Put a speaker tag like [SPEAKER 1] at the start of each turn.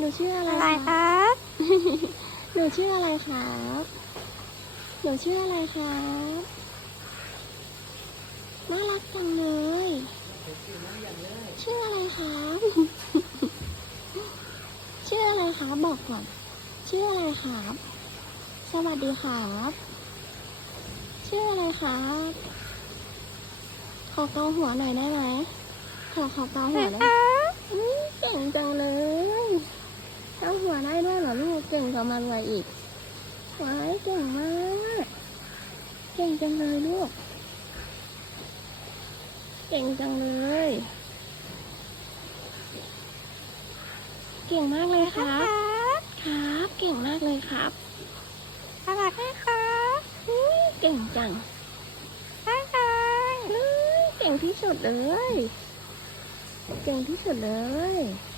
[SPEAKER 1] หนูชื่ออะไร
[SPEAKER 2] อะไร
[SPEAKER 1] คะ
[SPEAKER 2] ครับ
[SPEAKER 1] หนูชื่ออะไรครับ หนูชื่ออะไรครับ น่ารักจังเลย ชื่ออะไรครับ ชื่ออะไรครับบอกก่อน ชื่ออะไรครับ สวัสดีครับ ชื่ออะไรครับ ขอเกาหัวหน่อยได้ไหม ขอขอเกาหัวได้ไหมอุ๊ยเก่งจังเลยเกาหัวได้ด้วยเหรอลูก เก่งกว่ามารวยอีกว้ายเก่งมาก เก่งจังเลยลูก เก่งจังเลย เก่งมากเลยครับ ครับ เก่งมากเลยครับ
[SPEAKER 2] สวัสดีครับ
[SPEAKER 1] อุ๊ยเก่งจัง
[SPEAKER 2] บ๊ายบาย
[SPEAKER 1] เฮ้ยเก่งที่สุดเลย เก่งที่สุดเลย
[SPEAKER 2] บ